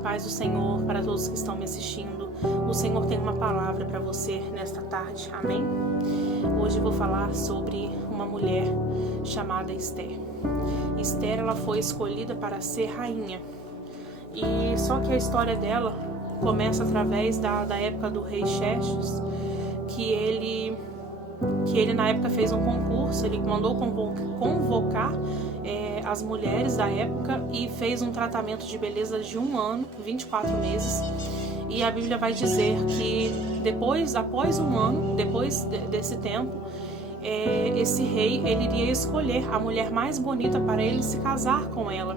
paz do Senhor para todos que estão me assistindo. O Senhor tem uma palavra para você nesta tarde, amém? Hoje eu vou falar sobre uma mulher chamada Esther. Esther, ela foi escolhida para ser rainha. E só que a história dela começa através da época do rei Xerxes, que ele na época fez um concurso, ele mandou convocar as mulheres da época e fez um tratamento de beleza de 1 ano, 24 meses. E a Bíblia vai dizer que após 1 ano, depois desse tempo, esse rei ele iria escolher a mulher mais bonita para ele se casar com ela,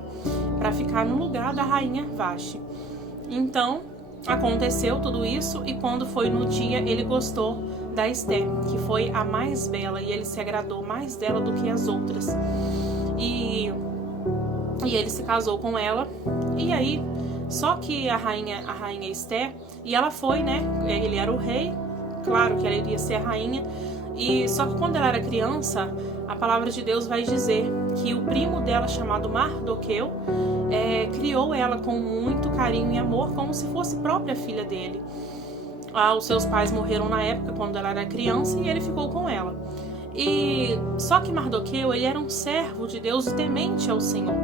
para ficar no lugar da rainha Vasti. Então, aconteceu tudo isso e quando foi no dia, ele gostou da Esther, que foi a mais bela, e ele se agradou mais dela do que as outras. E ele se casou com ela. E aí, só que a rainha Esther, e ela foi, né? Ele era o rei, claro que ela iria ser a rainha. E só que quando ela era criança, a palavra de Deus vai dizer que o primo dela, chamado Mardoqueu, criou ela com muito carinho e amor, como se fosse própria filha dele. Os seus pais morreram na época, quando ela era criança, e ele ficou com ela. E só que Mardoqueu, ele era um servo de Deus temente ao Senhor.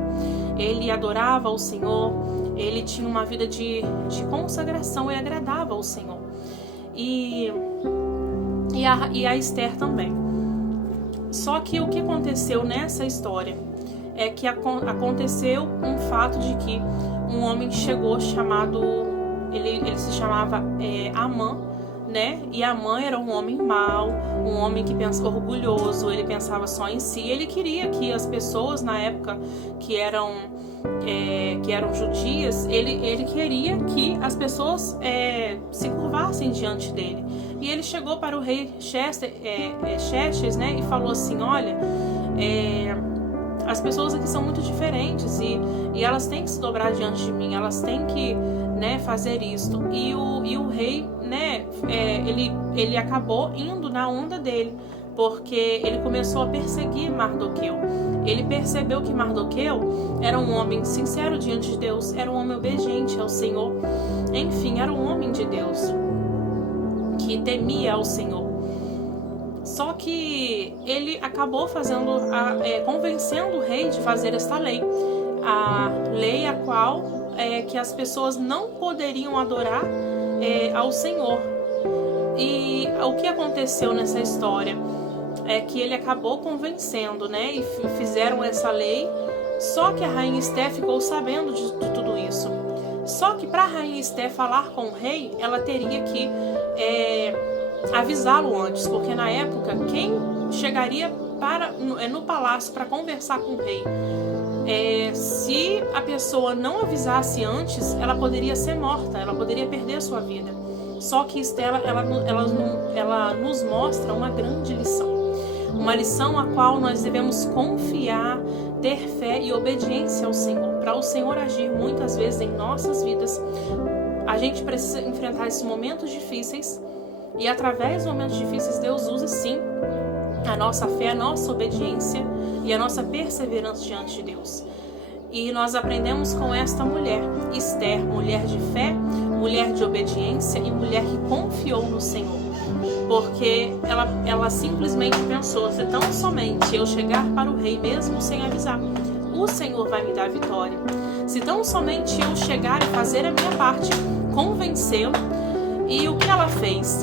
Ele adorava ao Senhor, ele tinha uma vida de consagração, ele agradava ao Senhor. E a Esther também. Só que o que aconteceu nessa história é que aconteceu um fato de que um homem chegou chamado, ele se chamava Amã, né? E Amã era um homem mau, um homem que orgulhoso, ele pensava só em si. Ele queria que as pessoas na época que eram judias, ele queria que as pessoas se curvassem diante dele. E ele chegou para o rei Xerxes, né? E falou assim: olha, as pessoas aqui são muito diferentes e elas têm que se dobrar diante de mim, elas têm que, né, fazer isto. E o rei, né, ele acabou indo na onda dele, porque ele começou a perseguir Mardoqueu. Ele percebeu que Mardoqueu era um homem sincero diante de Deus, era um homem obediente ao Senhor, enfim, era um homem de Deus, que temia ao Senhor. Só que ele acabou convencendo o rei de fazer esta lei. A lei a qual que as pessoas não poderiam adorar ao Senhor. E o que aconteceu nessa história é que ele acabou convencendo, né? E fizeram essa lei. Só que a rainha Esther ficou sabendo de tudo isso. Só que para a rainha Esther falar com o rei, ela teria que avisá-lo antes, porque na época quem chegaria no palácio para conversar com o rei, se a pessoa não avisasse antes, ela poderia ser morta, ela poderia perder a sua vida. Só que Esther, ela nos mostra uma grande lição, uma lição a qual nós devemos confiar, ter fé e obediência ao Senhor. Para o Senhor agir muitas vezes em nossas vidas, a gente precisa enfrentar esses momentos difíceis, e através dos momentos difíceis Deus usa sim a nossa fé, a nossa obediência e a nossa perseverança diante de Deus. E nós aprendemos com esta mulher, Esther, mulher de fé, mulher de obediência e mulher que confiou no Senhor. Porque ela simplesmente pensou: se tão somente eu chegar para o rei mesmo sem avisar, o Senhor vai me dar a vitória. Se tão somente eu chegar e fazer a minha parte, convencê-lo. E o que ela fez?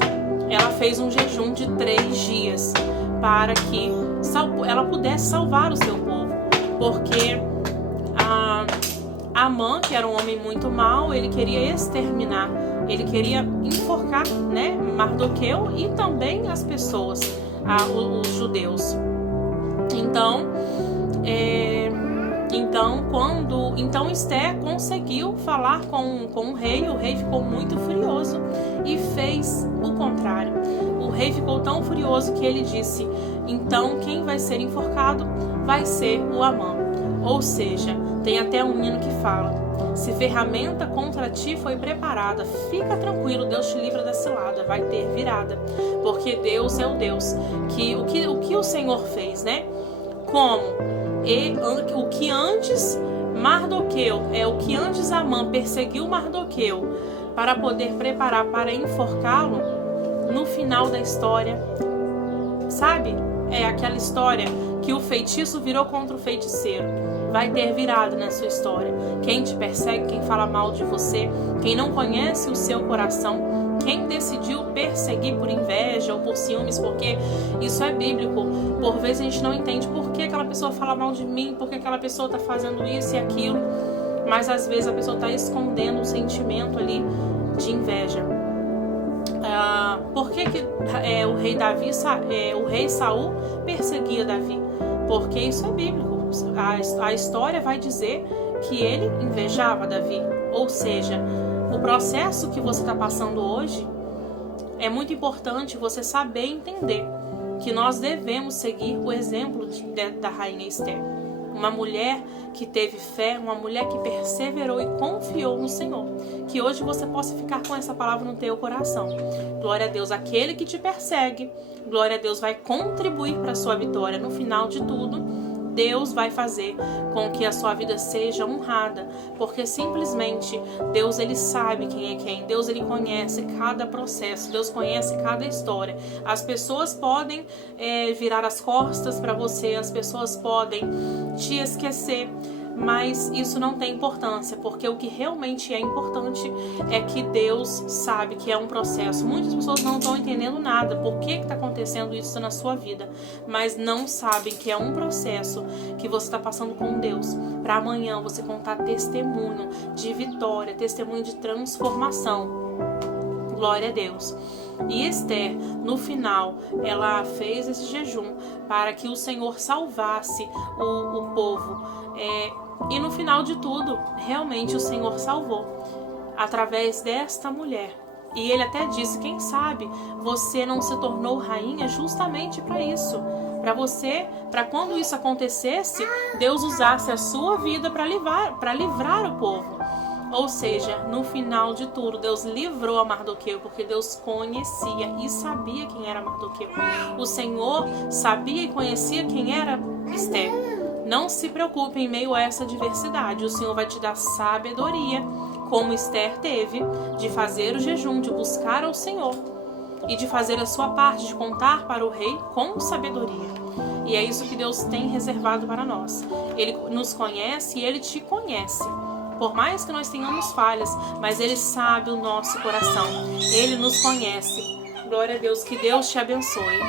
Ela fez um jejum de 3 dias para que ela pudesse salvar o seu povo. Porque Amã, que era um homem muito mau, ele queria exterminar, ele queria enforcar, né, Mardoqueu e também as pessoas, os judeus. Então Esther conseguiu falar com o rei ficou muito furioso e fez o contrário. O rei ficou tão furioso que ele disse: então quem vai ser enforcado vai ser o Amã. Ou seja, tem até um hino que fala: se ferramenta contra ti foi preparada, fica tranquilo, Deus te livra da cilada, vai ter virada. Porque Deus é o Deus que o que o Senhor fez, né? Como? O que antes Mardoqueu é o que antes Amã perseguiu Mardoqueu para poder preparar para enforcá-lo. No final da história, sabe? É aquela história que o feitiço virou contra o feiticeiro. Vai ter virado na sua história. Quem te persegue, quem fala mal de você, quem não conhece o seu coração, quem decidiu perseguir por inveja ou por ciúmes, porque isso é bíblico. Por vezes a gente não entende por que aquela pessoa fala mal de mim, por que aquela pessoa está fazendo isso e aquilo, mas às vezes a pessoa está escondendo um sentimento ali de inveja. Por que o rei Saul perseguia Davi? Porque isso é bíblico. A história vai dizer que ele invejava Davi. Ou seja, o processo que você está passando hoje é muito importante você saber entender que nós devemos seguir o exemplo da rainha Esther. Uma mulher que teve fé, uma mulher que perseverou e confiou no Senhor. Que hoje você possa ficar com essa palavra no teu coração. Glória a Deus, aquele que te persegue, glória a Deus, vai contribuir para a sua vitória. No final de tudo, Deus vai fazer com que a sua vida seja honrada, porque simplesmente Deus, ele sabe quem é quem. Deus, ele conhece cada processo, Deus conhece cada história. As pessoas podem virar as costas para você, as pessoas podem te esquecer, mas isso não tem importância, porque o que realmente é importante é que Deus sabe que é um processo. Muitas pessoas não estão entendendo nada, por que está acontecendo isso na sua vida, mas não sabem que é um processo que você está passando com Deus, para amanhã você contar testemunho de vitória, testemunho de transformação. Glória a Deus. E Esther, no final, ela fez esse jejum para que o Senhor salvasse o povo. E no final de tudo, realmente o Senhor salvou através desta mulher. E ele até disse, quem sabe você não se tornou rainha justamente para isso. Para quando isso acontecesse, Deus usasse a sua vida para livrar o povo. Ou seja, no final de tudo, Deus livrou a Mardoqueu, porque Deus conhecia e sabia quem era Mardoqueu. O Senhor sabia e conhecia quem era Esther. Não se preocupe em meio a essa adversidade. O Senhor vai te dar sabedoria, como Esther teve, de fazer o jejum, de buscar ao Senhor e de fazer a sua parte, de contar para o rei com sabedoria. E é isso que Deus tem reservado para nós. Ele nos conhece e Ele te conhece. Por mais que nós tenhamos falhas, mas Ele sabe o nosso coração. Ele nos conhece. Glória a Deus, que Deus te abençoe.